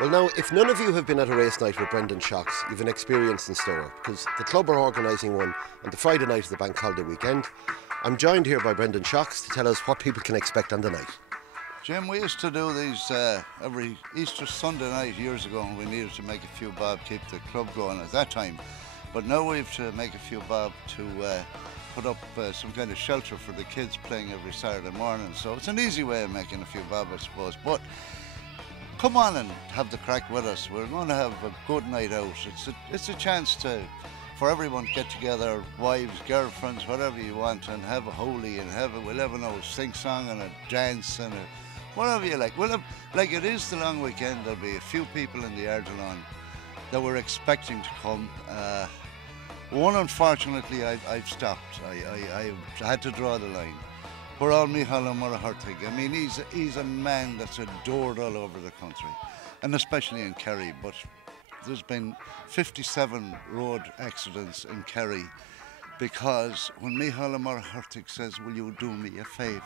Well now, if none of you have been at a race night with Brendan Shocks, you've an experience in store, because the club are organising one on the Friday night of the bank holiday weekend. I'm joined here by Brendan Shocks to tell us what people can expect on the night. Jim, we used to do these every Easter Sunday night years ago, and we needed to make a few bob, keep the club going at that time. But now we have to make a few bob to put up some kind of shelter for the kids playing every Saturday morning. So it's an easy way of making a few bob, I suppose. But come on and have the crack with us. We're going to have a good night out. It's a chance for everyone to get together, wives, girlfriends, whatever you want, and have a holy and we'll have a sing-song and a dance and whatever you like. We'll have, like it is the long weekend, there'll be a few people in the Ardelon that we're expecting to come. One, unfortunately, I've stopped. I had to draw the line. We're all Micheál Murray Hartig. I mean, he's a man that's adored all over the country, and especially in Kerry. But there's been 57 road accidents in Kerry because when Micheál Murray Hartig says, "Will you do me a favour?"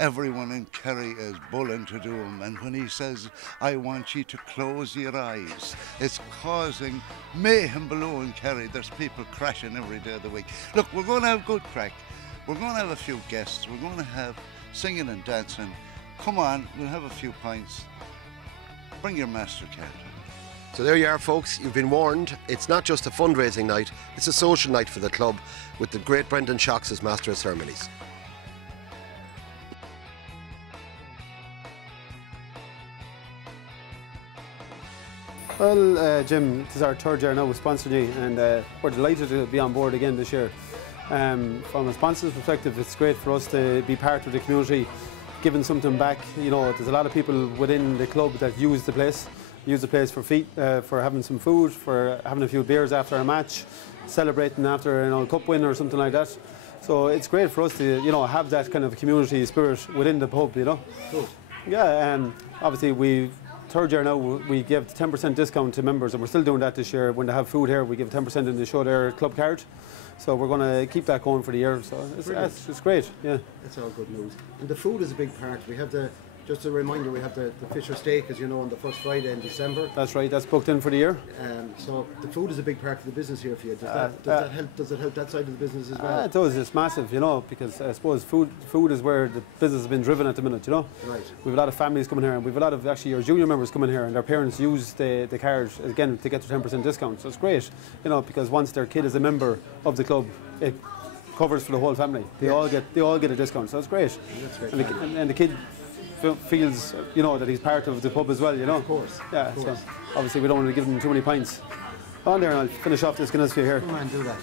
everyone in Kerry is bulling to do him, and when he says, "I want you to close your eyes," it's causing mayhem below in Kerry. There's people crashing every day of the week. Look, we're going to have good crack. We're going to have a few guests. We're going to have singing and dancing. Come on, we'll have a few pints. Bring your MasterCard. So there you are, folks. You've been warned. It's not just a fundraising night, it's a social night for the club with the great Brendan Shocks as Master of Ceremonies. Well, Jim, this is our third year now with sponsoring you, and we're delighted to be on board again this year. From a sponsor's perspective, it's great for us to be part of the community, giving something back. You know, there's a lot of people within the club that use the place for having some food, for having a few beers after a match, celebrating after a cup win or something like that. So it's great for us to have that kind of community spirit within the pub. Cool. Yeah, obviously third year now, we give 10% discount to members, and we're still doing that this year. When they have food here, we give 10% in the Show There club card. So we're going to keep that going for the year. So it's great, yeah. That's all good news. And the food is a big part. We have just a reminder, we have the Fisher Steak, as you know, on the first Friday in December. That's right, that's booked in for the year. So the food is a big part of the business here for you. Does it help that side of the business as well? It does, it's massive, because I suppose food is where the business has been driven at the minute, Right. We've a lot of families coming here, and we've a lot of actually your junior members coming here, and their parents use the card, again, to get their 10% discount. So it's great, because once their kid is a member of the club, it covers for the whole family. They all get a discount, so it's great. That's great. And the kid feels that he's part of the pub as well, Of course. Yeah, of course. So obviously we don't want to give them too many pints. On there, and I'll finish off this Guinness for you here. Come on, do that.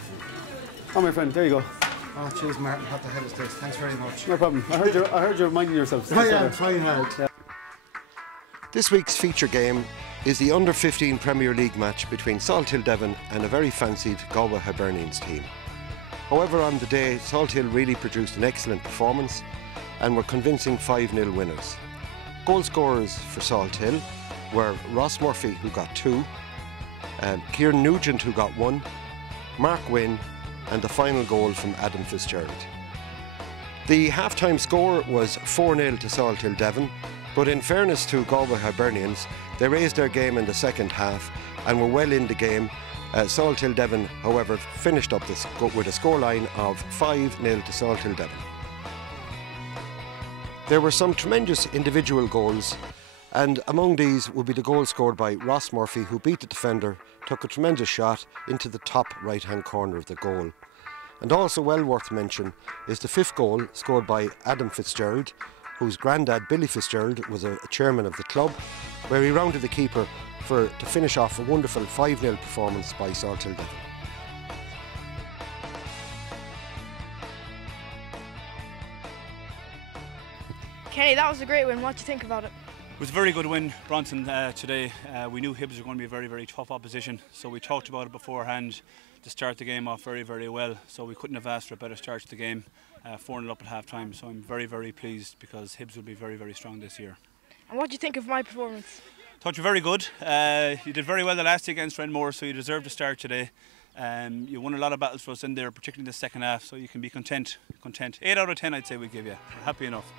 Oh, my friend, there you go. Oh, cheers, Martin. What the hell is this? Thanks very much. No problem. I heard you're minding yourself. Oh, yeah, I'm trying hard. Yeah. This week's feature game is the Under-15 Premier League match between Salthill Devon and a very fancied Galway Hibernians team. However, on the day, Salthill really produced an excellent performance and were convincing 5-0 winners. Goal scorers for Salthill were Ross Murphy, who got 2, Kieran Nugent, who got 1, Mark Wynne, and the final goal from Adam Fitzgerald. The half-time score was 4-0 to Salthill Devon, but in fairness to Galway Hibernians, they raised their game in the second half and were well in the game. Salthill Devon, however, finished up with a scoreline of 5-0 to Salthill Devon. There were some tremendous individual goals, and among these would be the goal scored by Ross Murphy, who beat the defender, took a tremendous shot into the top right-hand corner of the goal. And also well worth mention is the 5th goal scored by Adam Fitzgerald, whose granddad Billy Fitzgerald was a chairman of the club, where he rounded the keeper to finish off a wonderful 5-0 performance by Salthill Devon. Kenny, that was a great win. What do you think about it? It was a very good win, Bronson, today. We knew Hibs were going to be a very, very tough opposition, so we talked about it beforehand to start the game off very, very well. So we couldn't have asked for a better start to the game, 4-0 up at half-time. So I'm very, very pleased because Hibs will be very, very strong this year. And what do you think of my performance? Thought you were very good. You did very well the last day against Renmore, so you deserve to start today. You won a lot of battles for us in there, particularly in the second half, so you can be content. 8 out of 10 I'd say we give you. We're happy enough.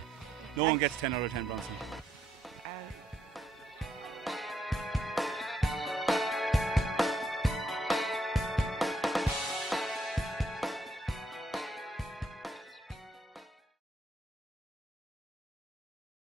No one gets 10 out of 10, Bronson.